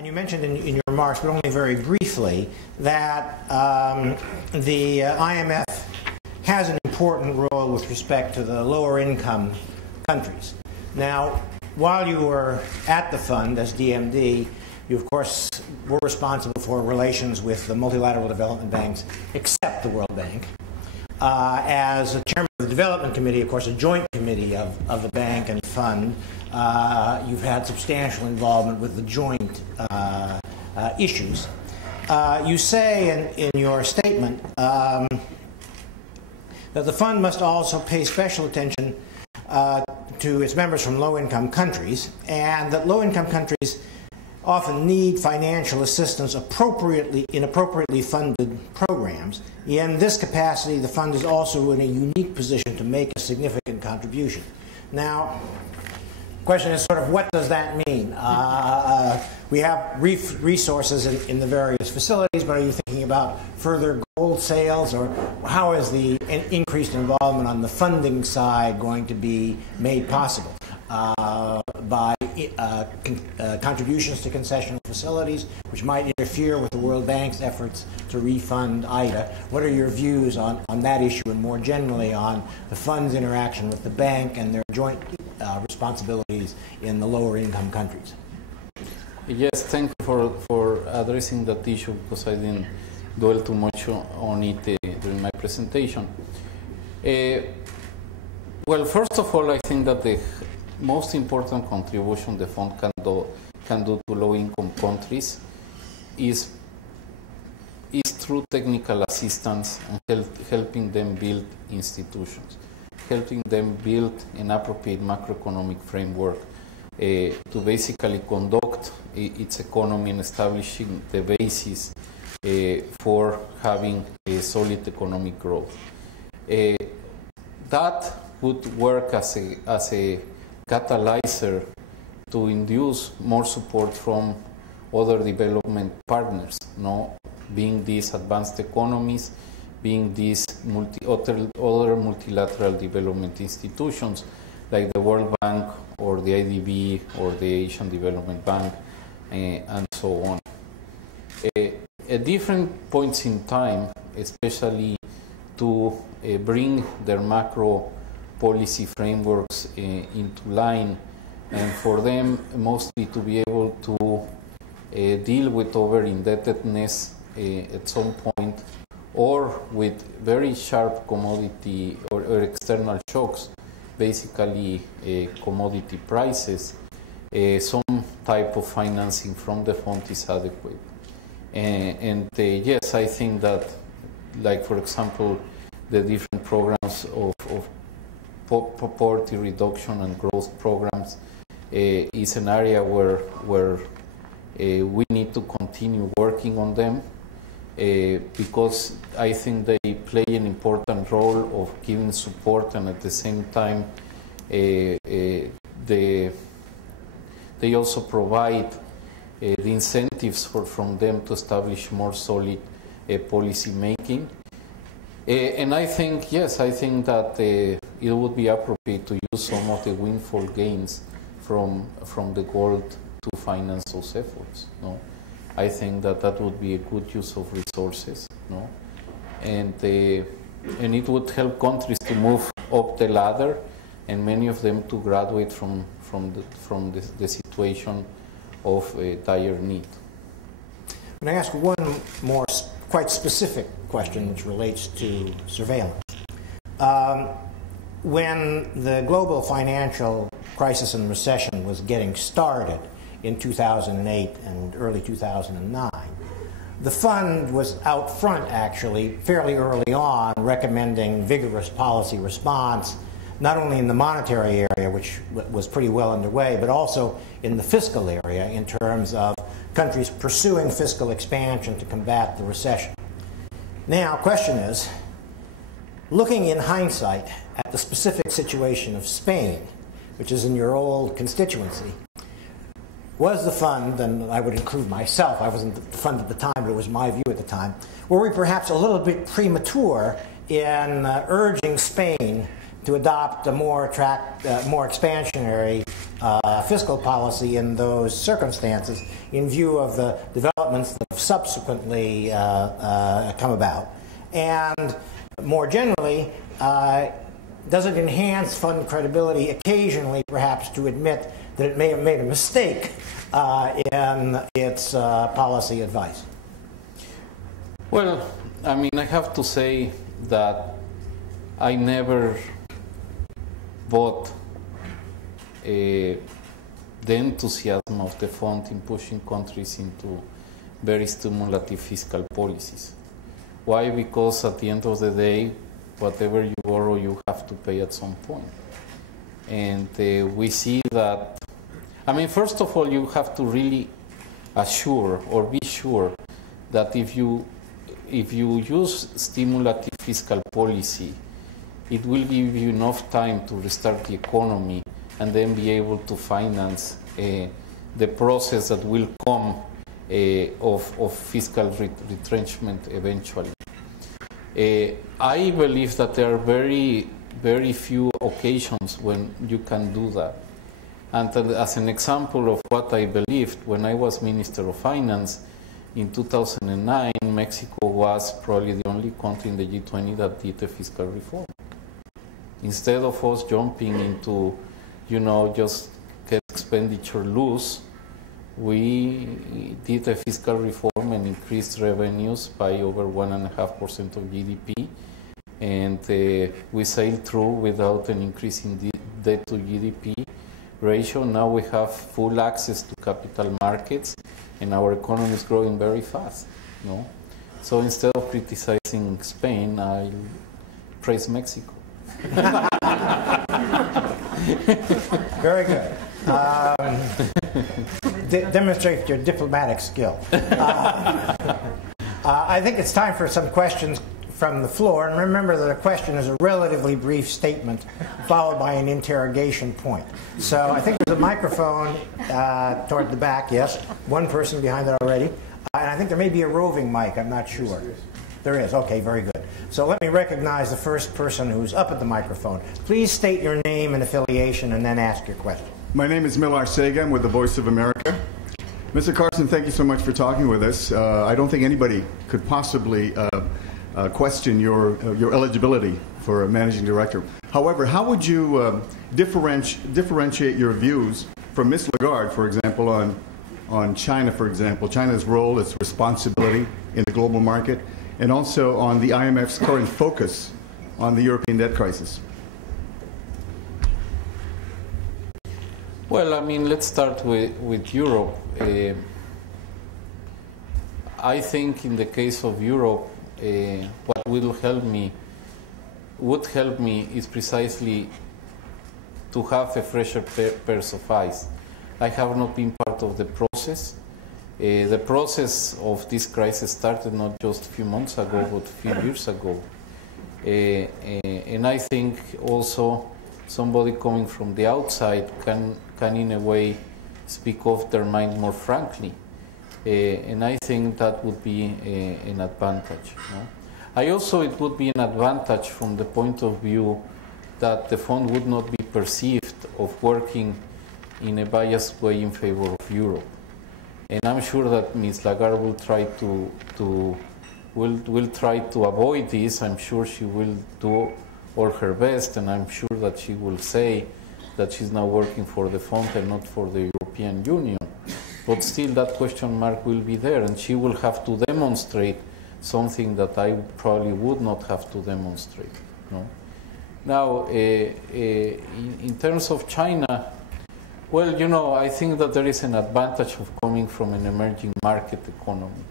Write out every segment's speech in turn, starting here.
And you mentioned in your remarks, but only very briefly, that the IMF has an important role with respect to the lower income countries. Now, while you were at the fund as DMD, you of course were responsible for relations with the multilateral development banks, except the World Bank. As a chairman of the Development Committee, of course a joint committee of the bank and fund, you've had substantial involvement with the joint issues. You say in your statement that the fund must also pay special attention to its members from low-income countries, and that low-income countries often need financial assistance in appropriately funded programs. In this capacity, the fund is also in a unique position to make a significant contribution. Now, the question is sort of, what does that mean? We have resources in the various facilities, but are you thinking about further gold sales, or how is the increased involvement on the funding side going to be made possible? By contributions to concessional facilities, which might interfere with the World Bank's efforts to refund IDA. What are your views on that issue, and more generally on the fund's interaction with the bank and their joint responsibilities in the lower income countries? Yes, thank you for addressing that issue, because I didn't dwell too much on it during my presentation. Well, first of all, I think that the most important contribution the fund can do to low-income countries is through technical assistance and helping them build institutions, helping them build an appropriate macroeconomic framework to basically conduct its economy and establishing the basis for having a solid economic growth. That would work as a catalyzer to induce more support from other development partners, being these advanced economies, being these other multilateral development institutions like the World Bank or the IDB or the Asian Development Bank, and so on. At different points in time, especially to bring their macro policy frameworks into line, and for them mostly to be able to deal with over-indebtedness at some point, or with very sharp commodity or external shocks, basically commodity prices, some type of financing from the fund is adequate. Yes, I think that, like for example, the different programs of poverty reduction and growth programs is an area where we need to continue working on them, because I think they play an important role of giving support, and at the same time they also provide the incentives from them to establish more solid policy making. And I think, yes, I think that it would be appropriate to use some of the windfall gains from the gold to finance those efforts. I think that would be a good use of resources. And it would help countries to move up the ladder, and many of them to graduate from the situation of dire need. I'm going to ask one more quite specific question which relates to surveillance. When the global financial crisis and recession was getting started in 2008 and early 2009, the fund was out front, actually, fairly early on, recommending vigorous policy response, not only in the monetary area, which was pretty well underway, but also in the fiscal area in terms of countries pursuing fiscal expansion to combat the recession. Now, the question is, looking in hindsight at the specific situation of Spain, which is in your old constituency, was the fund, and I would include myself, I wasn't the fund at the time, but it was my view at the time, were we perhaps a little bit premature in urging Spain to adopt a more expansionary fiscal policy in those circumstances in view of the developments that have subsequently come about? And more generally, does it enhance fund credibility occasionally, perhaps, to admit that it may have made a mistake in its policy advice? Well, I mean, I have to say that I never bought the enthusiasm of the fund in pushing countries into very stimulative fiscal policies. Why? Because at the end of the day, whatever you borrow, you have to pay at some point. And we see that, I mean, first of all, you have to really assure or be sure that if you use stimulative fiscal policy, it will give you enough time to restart the economy and then be able to finance the process that will come of fiscal retrenchment eventually. I believe that there are very, very few occasions when you can do that. And as an example of what I believed, when I was Minister of Finance in 2009, Mexico was probably the only country in the G20 that did a fiscal reform. Instead of us jumping into, just get expenditure loose, we did a fiscal reform and increased revenues by over 1.5% of GDP, and we sailed through without an increase in the debt to GDP ratio. Now we have full access to capital markets, and our economy is growing very fast. So instead of criticizing Spain, I praise Mexico. Very good. Demonstrate your diplomatic skill. I think it's time for some questions from the floor. And remember that a question is a relatively brief statement followed by an interrogation point. So I think there's a microphone toward the back, yes. One person behind it already. And I think there may be a roving mic, I'm not sure. There is, okay, very good. So let me recognize the first person who's up at the microphone. Please state your name and affiliation and then ask your question. My name is Millar Sega. I'm with the Voice of America. Mr. Carstens, thank you so much for talking with us. I don't think anybody could possibly question your eligibility for a managing director. However, how would you differentiate your views from Ms. Lagarde, for example, on China, for example, China's role, its responsibility in the global market, and also on the IMF's current focus on the European debt crisis? Well, I mean, let's start with Europe. I think in the case of Europe, what would help me is precisely to have a fresher pairs of eyes. I have not been part of the process. The process of this crisis started not just a few months ago, but a few years ago. And I think also somebody coming from the outside can in a way speak off their mind more frankly. And I think that would be an advantage. It would be an advantage from the point of view that the fund would not be perceived of working in a biased way in favor of Europe. And I'm sure that Ms. Lagarde will try to avoid this. I'm sure she will do all her best, and I'm sure that she will say that she's now working for the fund and not for the European Union. But still, that question mark will be there, and she will have to demonstrate something that I probably would not have to demonstrate. Now, in terms of China, well, I think that there is an advantage of coming from an emerging market economy.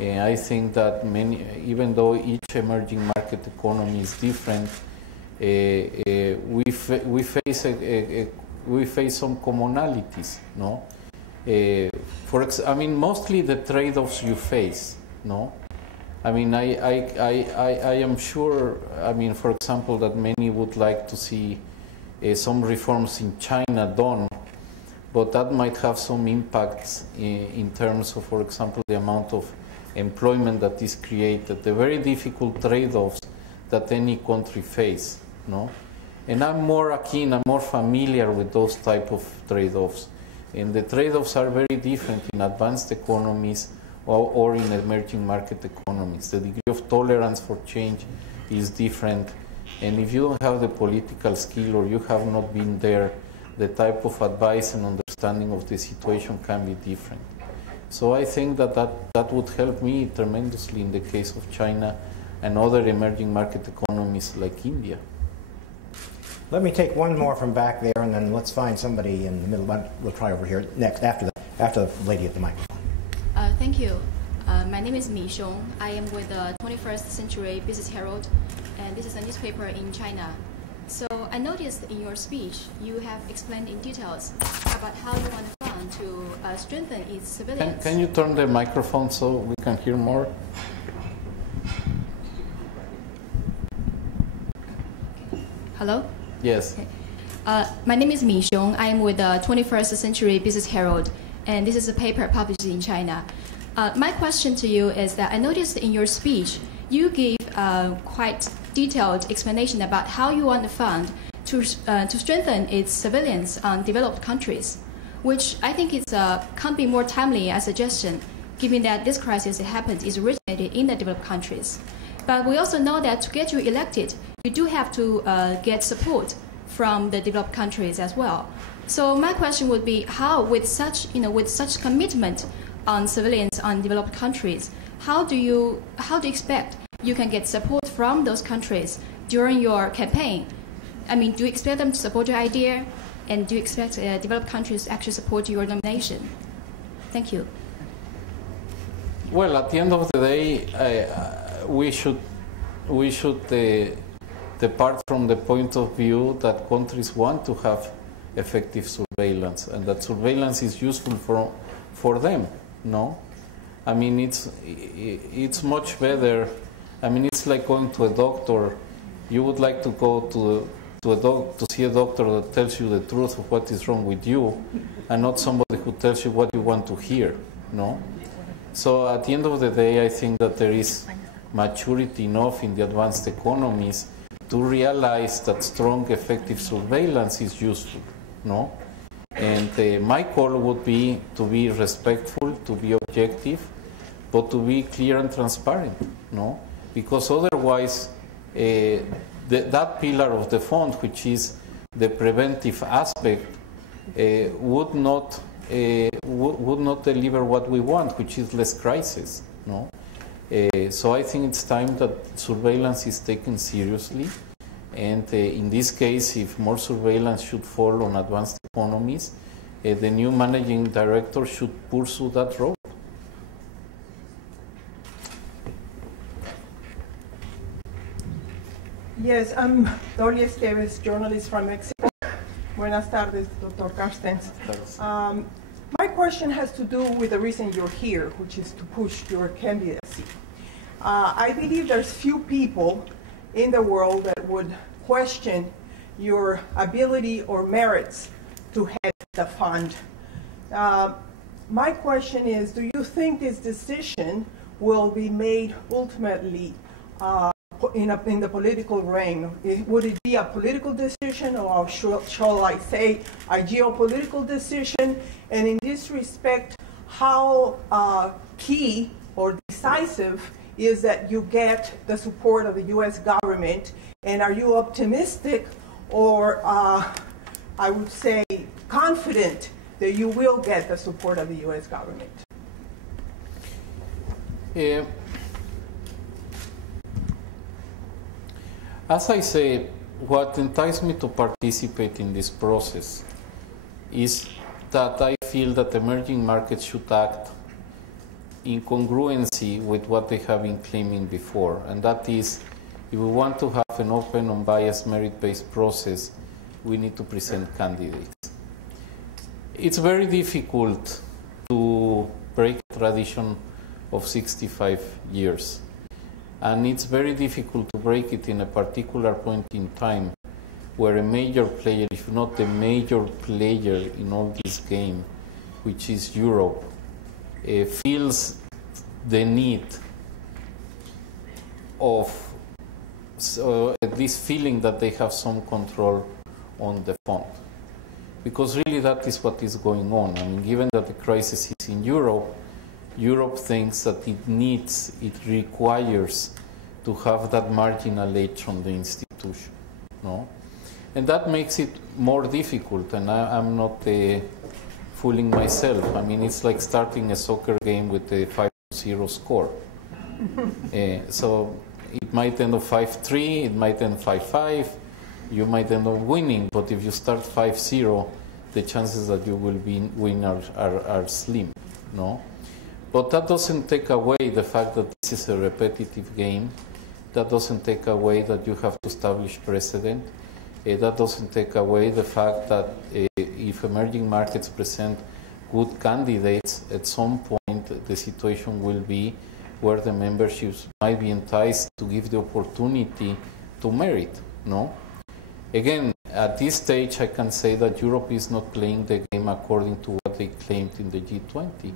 I think that even though each emerging market economy is different, we face some commonalities, mostly the trade-offs you face, I mean, I am sure, for example, that many would like to see some reforms in China done, but that might have some impacts in terms of, for example, the amount of employment that is created, the very difficult trade-offs that any country face. And I'm more familiar with those type of trade-offs. And the trade-offs are very different in advanced economies or in emerging market economies. The degree of tolerance for change is different. And if you don't have the political skill or you have not been there, the type of advice and understanding of the situation can be different. So I think that would help me tremendously in the case of China and other emerging market economies like India. Let me take one more from back there, and then let's find somebody in the middle. We'll try over here next, after the lady at the microphone. Thank you. My name is Mi Xiong. I am with the 21st Century Business Herald, and this is a newspaper in China. So I noticed in your speech you have explained in details about how you want the fund to strengthen its civilians. Can you turn the microphone so we can hear more? Hello? Yes. Okay. My name is Mi Xiong. I am with the 21st Century Business Herald, and this is a paper published in China. My question to you is that I noticed in your speech you gave quite detailed explanation about how you want the fund to strengthen its surveillance on developed countries, which I think can't be more timely a suggestion, given that this crisis is originated in the developed countries. But we also know that to get you elected, you do have to get support from the developed countries as well. So my question would be, how, with such commitment on surveillance on developed countries, how do you expect you can get support from those countries during your campaign? I mean, do you expect them to support your idea, and do you expect developed countries to actually support your nomination? Thank you. Well, at the end of the day, we should depart from the point of view that countries want to have effective surveillance, and that surveillance is useful for them. No, I mean it's much better. I mean, it's like going to a doctor. You would like to go to see a doctor that tells you the truth of what is wrong with you, and not somebody who tells you what you want to hear. No. So at the end of the day, I think that there is maturity enough in the advanced economies to realize that strong, effective surveillance is useful. No. And my call would be to be respectful, to be objective, but to be clear and transparent. No. Because otherwise, that pillar of the fund, which is the preventive aspect, would not deliver what we want, which is less crisis. No, so I think it's time that surveillance is taken seriously, and in this case, if more surveillance should fall on advanced economies, the new managing director should pursue that road. Yes, I'm Dolia Esteves, journalist from Mexico. Buenas tardes, Dr. Carstens. My question has to do with the reason you're here, which is to push your candidacy. I believe there's few people in the world that would question your ability or merits to head the fund. My question is, do you think this decision will be made ultimately in the political realm? Would it be a political decision, or shall I say a geopolitical decision? And in this respect, how key or decisive is that you get the support of the U.S. government? And are you optimistic, or I would say confident, that you will get the support of the U.S. government? As I say, what enticed me to participate in this process is that I feel that emerging markets should act in congruency with what they have been claiming before. And that is, if we want to have an open, unbiased, merit-based process, we need to present candidates. It's very difficult to break a tradition of 65 years. And it's very difficult to break it in a particular point in time where a major player, if not the major player in all this game, which is Europe, feels the need of this feeling that they have some control on the fund. Because really that is what is going on. I mean, given that the crisis is in Europe, Europe thinks that it requires to have that marginal aid from the institution, no? And that makes it more difficult, and I'm not fooling myself. I mean, it's like starting a soccer game with a 5-0 score. So it might end up 5-3, it might end 5-5, you might end up winning, but if you start 5-0, the chances that you will win are slim, no? But that doesn't take away the fact that this is a repetitive game. That doesn't take away that you have to establish precedent. That doesn't take away the fact that if emerging markets present good candidates, at some point the situation will be where the memberships might be enticed to give the opportunity to merit, no? Again, at this stage, I can say that Europe is not playing the game according to what they claimed in the G20.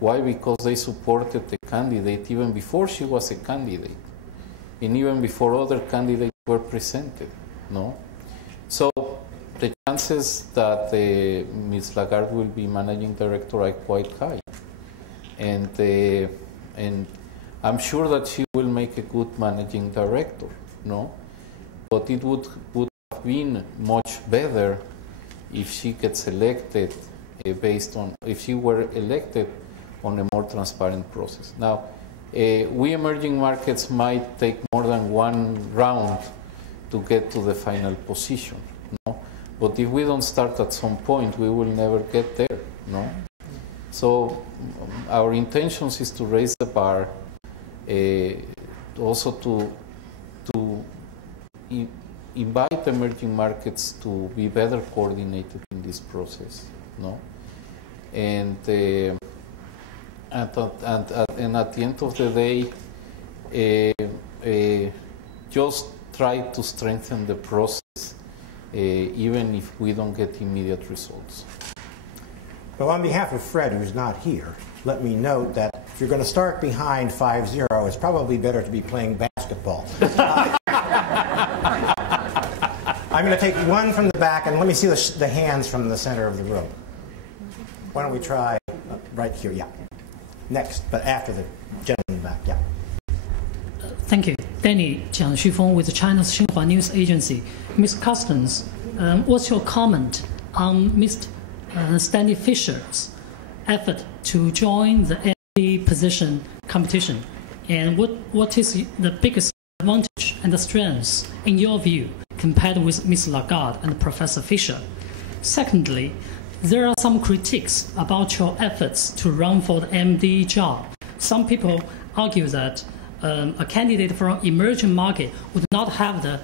Why? Because they supported the candidate even before she was a candidate, and even before other candidates were presented, no? So the chances that Ms. Lagarde will be managing director are quite high, and I'm sure that she will make a good managing director, no? But it would have been much better if she gets elected if she were elected on a more transparent process. Now, we emerging markets might take more than one round to get to the final position, no? But if we don't start at some point, we will never get there, no? So our intentions is to raise the bar, also to invite emerging markets to be better coordinated in this process, no? And at the end of the day, just try to strengthen the process, even if we don't get immediate results. Well, on behalf of Fred, who's not here, let me note that if you're going to start behind 5-0, it's probably better to be playing basketball. I'm going to take one from the back, and let me see the hands from the center of the room. Why don't we try right here? Yeah. Next, but after the gentleman in the back. Yeah. Thank you. Danny Jiang Xufeng with China's Xinhua News Agency. Ms. Carstens, what's your comment on Mr. Stanley Fischer's effort to join the MD position competition? And what is the biggest advantage and the strengths, in your view, compared with Ms. Lagarde and Professor Fischer? Secondly, there are some critiques about your efforts to run for the MD job. Some people argue that a candidate from emerging market would not have the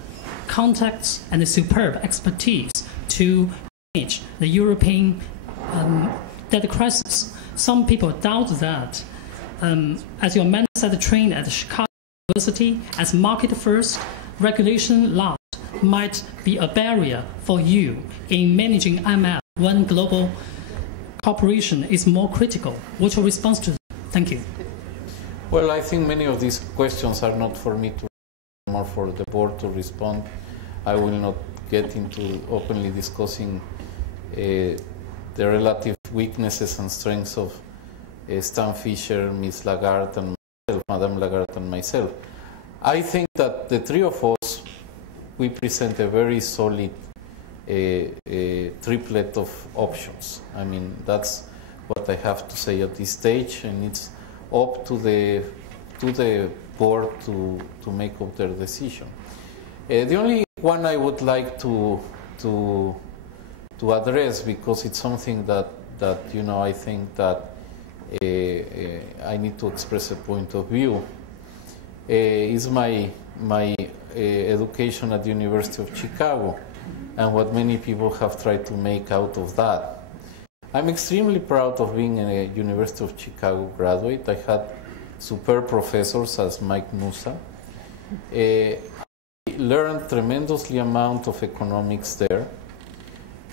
contacts and the superb expertise to manage the European debt crisis. Some people doubt that. As your man said, trained at Chicago University as market first, regulation last might be a barrier for you in managing IMF when global cooperation is more critical. What's your response to that? Thank you. Well, I think many of these questions are not for me to respond, more for the board to respond. I will not get into openly discussing the relative weaknesses and strengths of Stan Fischer, Ms. Lagarde, and myself, Madame Lagarde, and myself. I think that the three of us, we present a very solid triplet of options. I mean, that's what I have to say at this stage, and it's up to the board to make up their decision. The only one I would like to address, because it's something that you know, I think that I need to express a point of view, is my education at the University of Chicago and what many people have tried to make out of that. I'm extremely proud of being a University of Chicago graduate. I had superb professors as Mike Musa. I learned tremendously amount of economics there.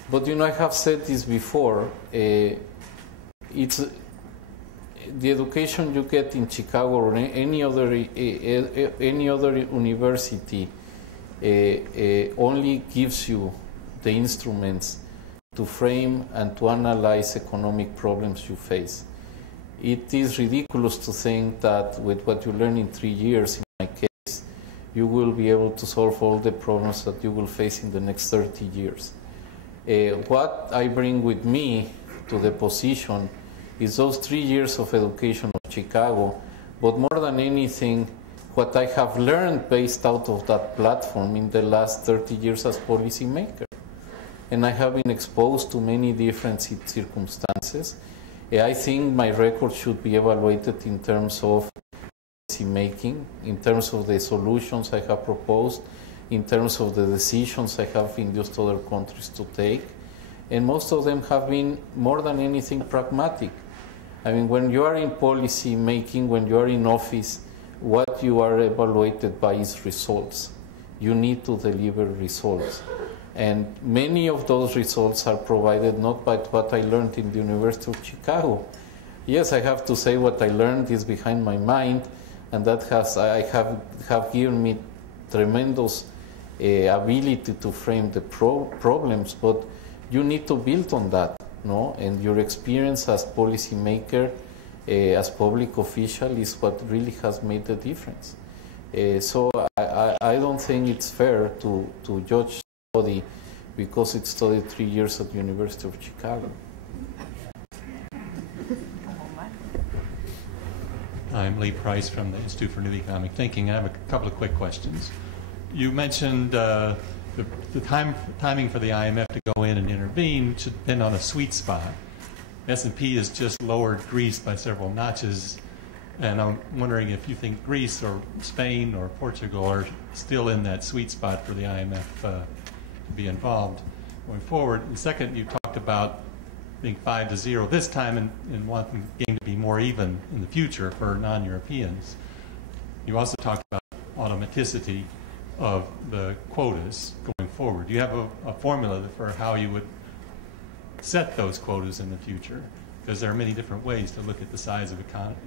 But you know, I have said this before, it's the education you get in Chicago or any other university only gives you the instruments to frame and to analyze economic problems you face. It is ridiculous to think that with what you learn in 3 years, in my case, you will be able to solve all the problems that you will face in the next 30 years. What I bring with me to the position is those 3 years of education of Chicago, but more than anything, what I have learned based out of that platform in the last 30 years as policymaker. And I have been exposed to many different circumstances. I think my record should be evaluated in terms of policy making, in terms of the solutions I have proposed, in terms of the decisions I have induced other countries to take. And most of them have been, more than anything, pragmatic. I mean, when you are in policy making, when you are in office, what you are evaluated by is results. You need to deliver results. And many of those results are provided not by what I learned in the University of Chicago. Yes, I have to say what I learned is behind my mind, and that have given me tremendous ability to frame the problems, but you need to build on that, no? And your experience as policymaker, as public official, is what really has made the difference. So I don't think it's fair to judge study because it studied 3 years at the University of Chicago. I'm Lee Price from the Institute for New Economic Thinking. I have a couple of quick questions. You mentioned the timing for the IMF to go in and intervene should depend on a sweet spot. S&P has just lowered Greece by several notches, and I'm wondering if you think Greece or Spain or Portugal are still in that sweet spot for the IMF to be involved going forward. And second, you talked about being 5-0 this time and wanting the game to be more even in the future for non-Europeans. You also talked about automaticity of the quotas going forward. Do you have a formula for how you would set those quotas in the future? Because there are many different ways to look at the size of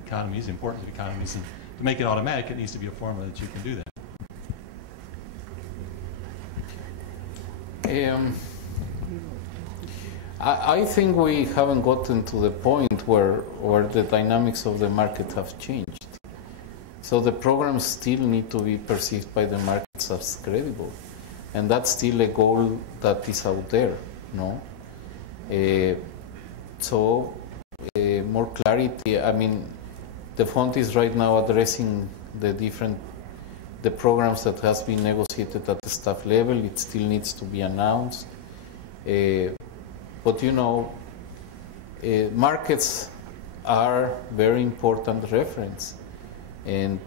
economies, the importance of economies, and to make it automatic, it needs to be a formula that you can do that. I think we haven't gotten to the point where the dynamics of the market have changed. So the programs still need to be perceived by the markets as credible. And that's still a goal that is out there, no? More clarity. I mean, the fund is right now addressing the programs that has been negotiated at the staff level. It still needs to be announced. But you know, markets are very important reference. And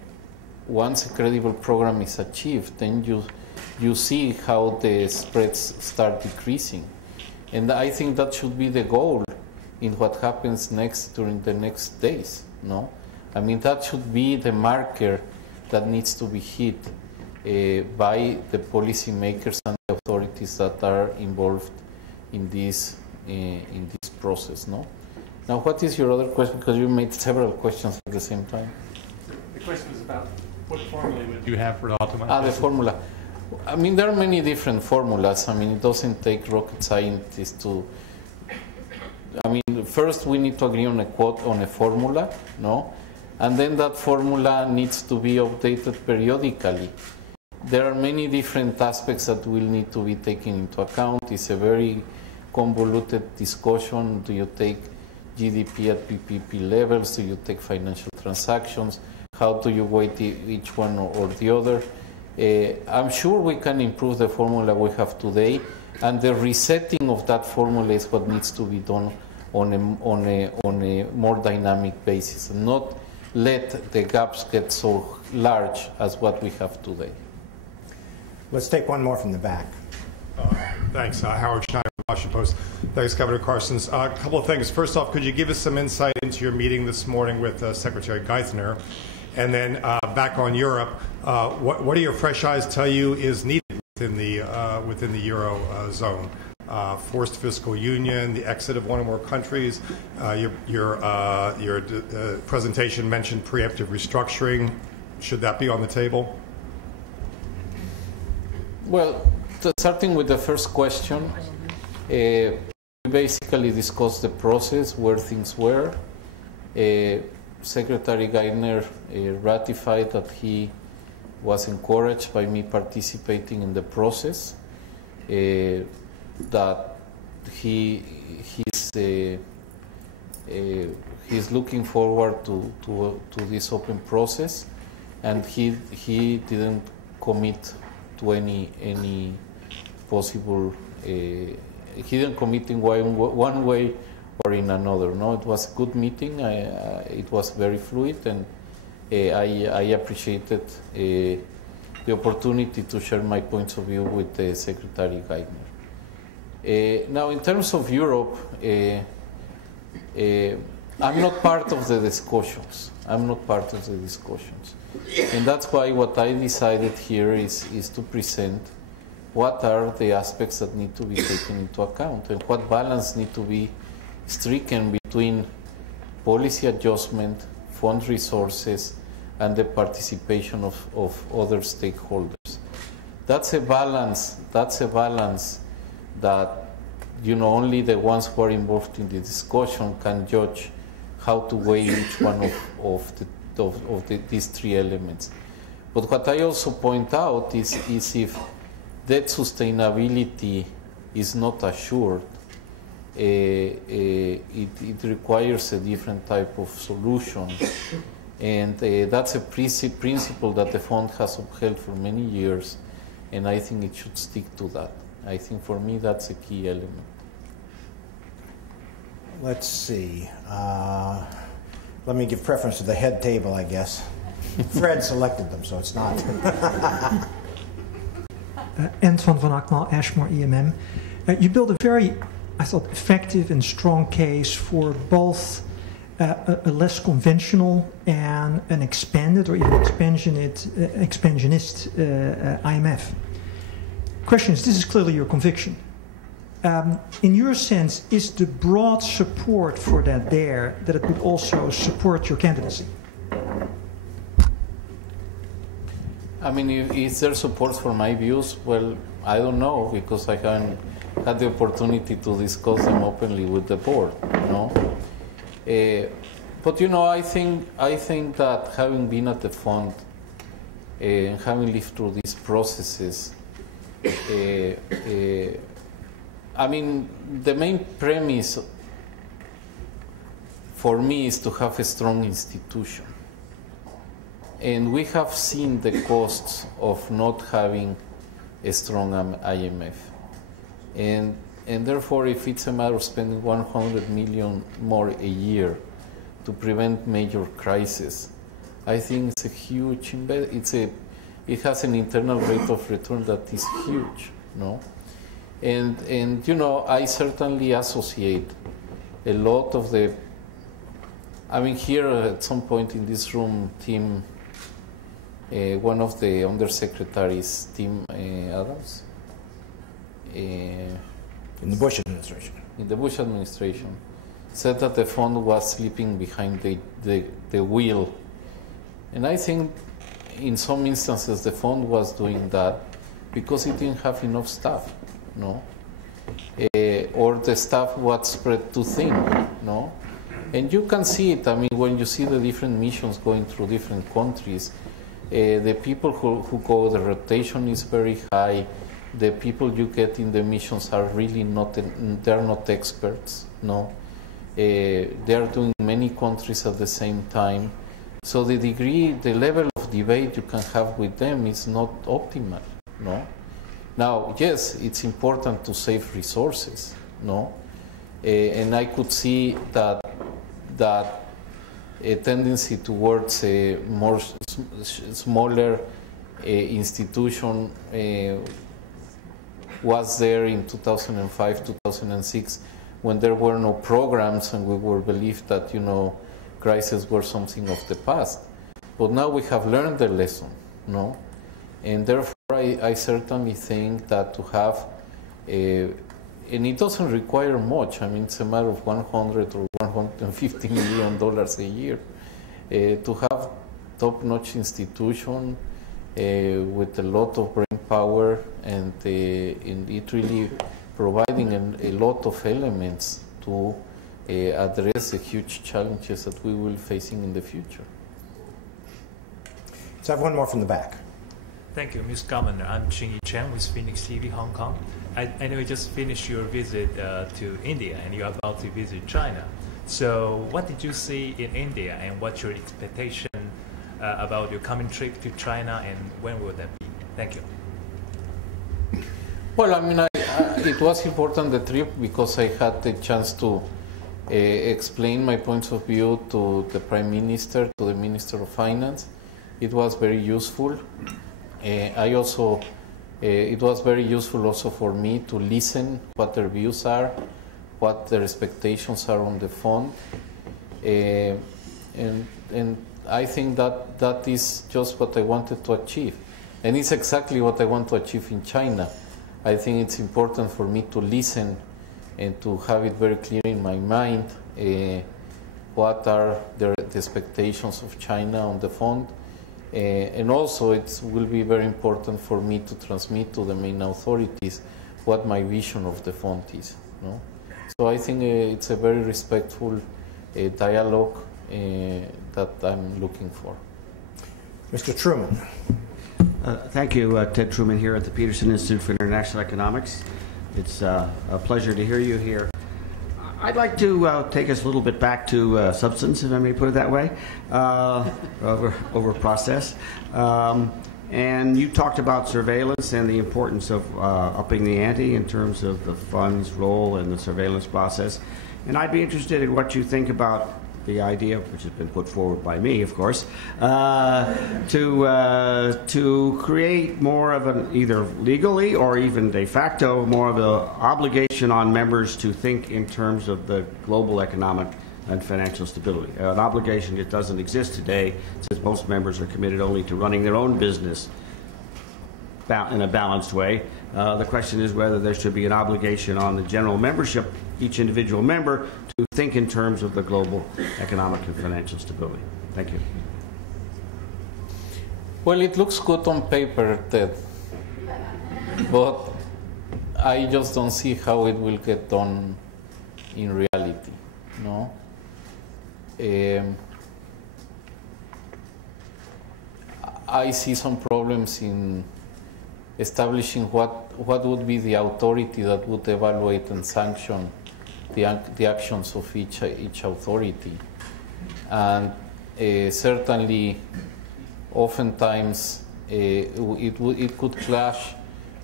once a credible program is achieved, then you see how the spreads start decreasing. And I think that should be the goal in what happens next during the next days, no? I mean, that should be the marker that needs to be hit by the policymakers and the authorities that are involved in this process, no? Now, what is your other question? Because you made several questions at the same time. The question was about what formula would you have for automatic? The formula. I mean, there are many different formulas. I mean, it doesn't take rocket scientists to. I mean, first we need to agree on a formula, no? And then that formula needs to be updated periodically. There are many different aspects that will need to be taken into account. It's a very convoluted discussion. Do you take GDP at PPP levels? Do you take financial transactions? How do you weight each one or the other? I'm sure we can improve the formula we have today, and the resetting of that formula is what needs to be done on a more dynamic basis, and not let the gaps get so large as what we have today. Let's take one more from the back. Thanks. Howard Schneider, Washington Post. Thanks, Governor Carstens. A couple of things. First off, could you give us some insight into your meeting this morning with Secretary Geithner? And then back on Europe, what do your fresh eyes tell you is needed within the Euro zone? forced fiscal union, the exit of one or more countries. Your presentation mentioned preemptive restructuring. Should that be on the table? Well, starting with the first question, we basically discussed the process, where things were. Secretary Geithner ratified that he was encouraged by me participating in the process, that he's looking forward to this open process, and he didn't commit to any possible. He didn't commit in one way or in another. No, it was a good meeting. It was very fluid, and I appreciated the opportunity to share my points of view with Secretary Geithner. Now, in terms of Europe, I'm not part of the discussions. And that's why what I decided here is to present what are the aspects that need to be taken into account and what balance need to be stricken between policy adjustment, fund resources, and the participation of other stakeholders. That's a balance that only the ones who are involved in the discussion can judge how to weigh each one of these three elements. But what I also point out is if debt sustainability is not assured, it requires a different type of solution. And that's a principle that the fund has upheld for many years, and I think it should stick to that. I think for me that's a key element. Let's see. Let me give preference to the head table, I guess. Fred selected them, so it's not. Anton van Akmal, Ashmore EMM. You built a very, I thought, effective and strong case for both a less conventional and an expanded or even expansionist IMF. Question is, this is clearly your conviction. In your sense, is the broad support for that there, that it would also support your candidacy? I mean, is there support for my views? Well, I don't know, because I haven't had the opportunity to discuss them openly with the board, But I think that having been at the fund and having lived through these processes, I mean, the main premise for me is to have a strong institution. And we have seen the costs of not having a strong IMF. And therefore, if it's a matter of spending 100 million more a year to prevent major crises, I think it's a huge investment. It has an internal rate of return that is huge, And I certainly associate a lot of the. I mean, here at some point in this room, Tim, one of the undersecretaries, Tim Adams, in the Bush administration. In the Bush administration, said that the fund was sleeping behind the wheel, and I think in some instances the fund was doing that because it didn't have enough staff, or the staff was spread too thin, And you can see it. I mean, when you see the different missions going through different countries, the people who go, the rotation is very high. The people you get in the missions are really they're not experts, They're doing many countries at the same time. So the level of debate you can have with them is not optimal, Now, yes, it's important to save resources, And I could see that a tendency towards a more smaller institution was there in 2005, 2006, when there were no programs and we were believed that, crises were something of the past. But now we have learned the lesson, And therefore I certainly think that to have a it doesn't require much. I mean, it's a matter of 100 or 150 million dollars a year to have top-notch institution with a lot of brain power and it really providing a lot of elements to address the huge challenges that we will be facing in the future. Let's have one more from the back. Thank you, Mr. Governor. I'm Chin-Yi Chen with Phoenix TV, Hong Kong. I know you just finished your visit to India and you're about to visit China. So what did you see in India and what's your expectation about your coming trip to China and when will that be? Thank you. Well, I mean, it was important, the trip, because I had the chance to explain my points of view to the Prime Minister, to the Minister of Finance. It was very useful. It was very useful also for me to listen what their views are, what their expectations are on the fund. And I think that is just what I wanted to achieve. And it's exactly what I want to achieve in China. I think it's important for me to listen and to have it very clear in my mind what are the expectations of China on the fund. And also it will be very important for me to transmit to the main authorities what my vision of the fund is. No? So I think it's a very respectful dialogue that I'm looking for. Mr. Truman. Thank you, Ted Truman here at the Peterson Institute for International Economics. It's a pleasure to hear you here. I'd like to take us a little bit back to substance, if I may put it that way, over process. And you talked about surveillance and the importance of upping the ante in terms of the fund's role in the surveillance process. And I'd be interested in what you think about the idea, which has been put forward by me, of course, to create more of an, either legally or even de facto, more of an obligation on members to think in terms of the global economic and financial stability. An obligation that doesn't exist today, since most members are committed only to running their own business in a balanced way. The question is whether there should be an obligation on the general membership, each individual member, to think in terms of the global economic and financial stability. Thank you. Well, it looks good on paper, Ted, but I just don't see how it will get done in reality. No. I see some problems in establishing what would be the authority that would evaluate and sanction the actions of each authority, and certainly, oftentimes it could clash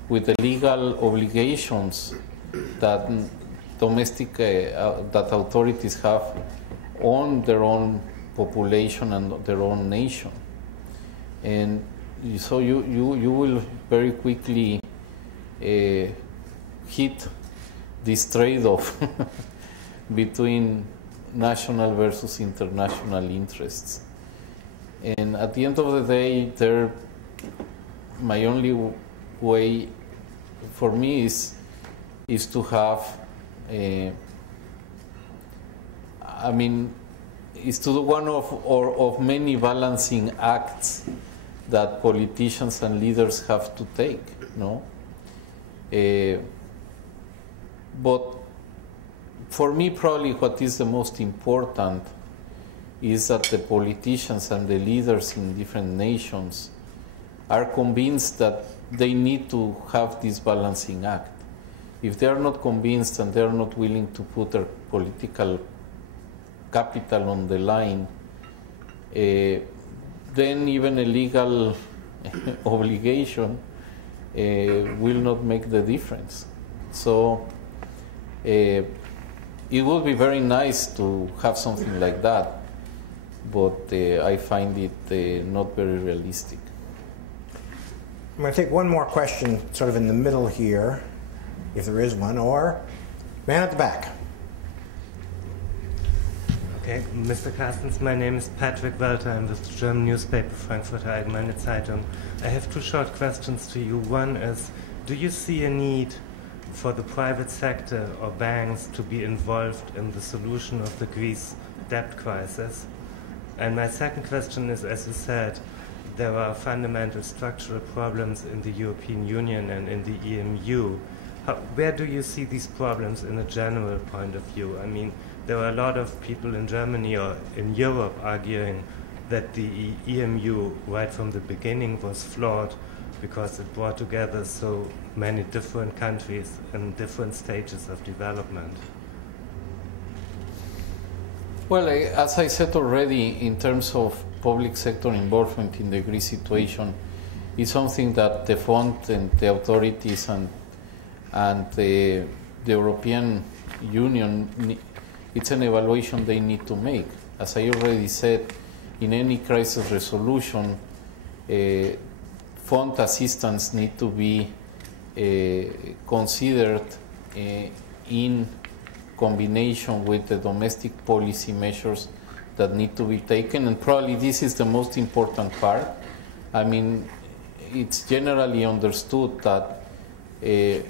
with the legal obligations that that authorities have on their own population and their own nation, and so you will very quickly hit this trade-off between national versus international interests. And at the end of the day, my only way for me is to have is to do one of many balancing acts that politicians and leaders have to take, no? But for me, probably what is the most important is that the politicians and the leaders in different nations are convinced that they need to have this balancing act. If they are not convinced and they are not willing to put their political capital on the line, then even a legal obligation will not make the difference. So it would be very nice to have something like that, but I find it not very realistic. I'm going to take one more question sort of in the middle here, if there is one, or man at the back. Okay, Mr. Carstens, my name is Patrick Walter. I'm with the German newspaper Frankfurter Allgemeine Zeitung. I have two short questions to you. One is, do you see a need for the private sector or banks to be involved in the solution of the Greece debt crisis? And my second question is, as you said, there are fundamental structural problems in the European Union and in the EMU. Where do you see these problems in a general point of view? I mean, there are a lot of people in Germany or in Europe arguing that the EMU right from the beginning was flawed because it brought together so many different countries in different stages of development. Well, as I said already, in terms of public sector involvement in the Greece situation, is something that the fund and the authorities and the European Union, it's an evaluation they need to make. As I already said, in any crisis resolution, fund assistance need to be considered in combination with the domestic policy measures that need to be taken, and probably this is the most important part. I mean, it's generally understood that a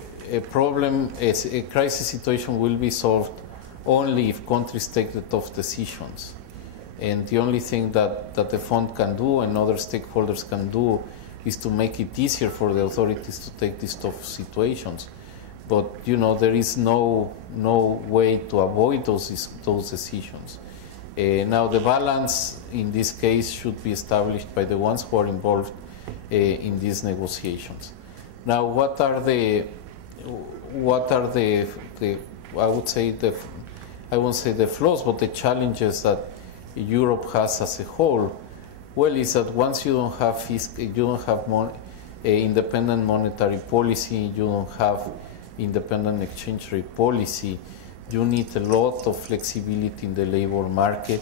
crisis situation will be solved only if countries take the tough decisions. And the only thing that the fund can do and other stakeholders can do is to make it easier for the authorities to take these tough situations. But, you know, there is no way to avoid those decisions. Now, the balance in this case should be established by the ones who are involved in these negotiations. Now, what are the I would say I won't say the flaws, but the challenges that Europe has as a whole? Well, is that once you don't have independent monetary policy, you don't have independent exchange rate policy, you need a lot of flexibility in the labor market,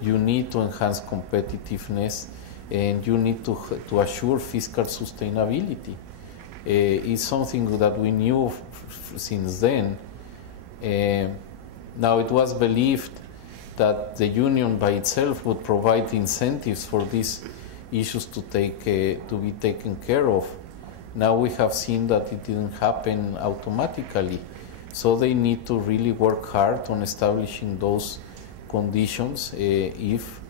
you need to enhance competitiveness, and you need to assure fiscal sustainability. It's something that we knew since then. Now, it was believed that the Union by itself would provide incentives for these issues to be taken care of. Now we have seen that it didn't happen automatically. So they need to really work hard on establishing those conditions if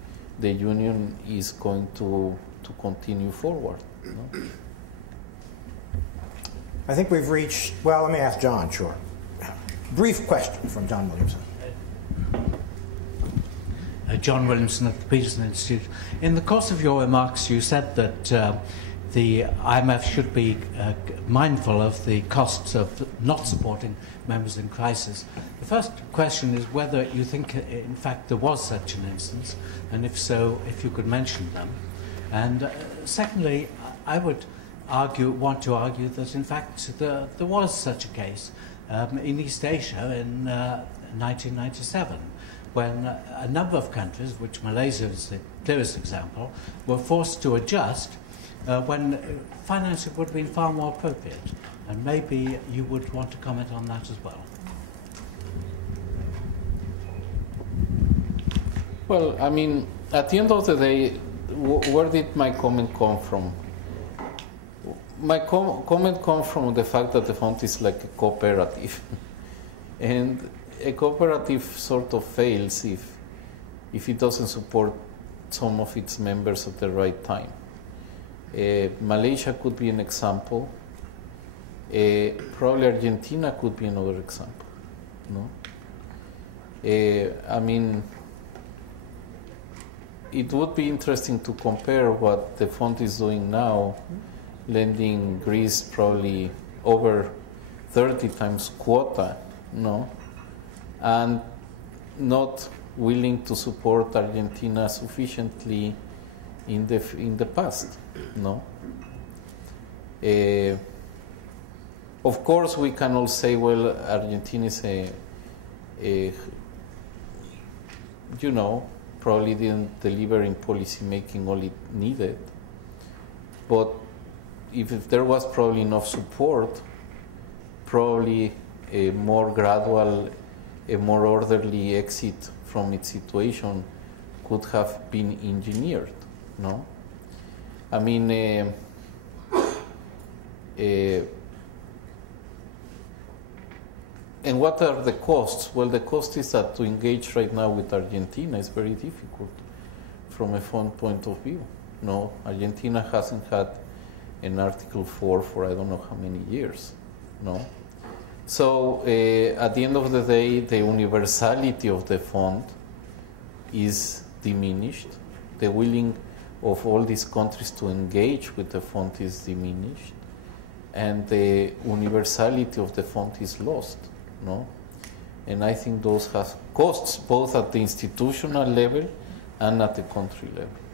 the Union is going to continue forward. You know? I think we've reached, well, let me ask John, sure. Brief question from John Williamson. John Williamson at the Peterson Institute. In the course of your remarks, you said that the IMF should be mindful of the costs of not supporting members in crisis. The first question is whether you think, in fact, there was such an instance, and if so, if you could mention them. And secondly, I would want to argue that, in fact, there was such a case in East Asia in 1997, when a number of countries, which Malaysia is the clearest example, were forced to adjust when financing would have been far more appropriate. And maybe you would want to comment on that as well. Well, I mean, at the end of the day, where did my comment come from? My comment comes from the fact that the fund is like a cooperative. And a cooperative sort of fails if it doesn't support some of its members at the right time. Malaysia could be an example. Probably Argentina could be another example. No? I mean, it would be interesting to compare what the fund is doing now, lending Greece probably over 30 times quota, no? And not willing to support Argentina sufficiently in the past, no? Of course, we can all say, well, Argentina is probably didn't deliver in policy making all it needed, but if there was probably enough support, probably a more gradual, a more orderly exit from its situation could have been engineered, no? I mean, and what are the costs? Well, the cost is that to engage right now with Argentina is very difficult from a fund point of view. No, Argentina hasn't had an Article 4 for I don't know how many years. No, so at the end of the day, the universality of the fund is diminished. The willing of all these countries to engage with the fund is diminished, and the universality of the fund is lost. No, and I think those have costs both at the institutional level and at the country level.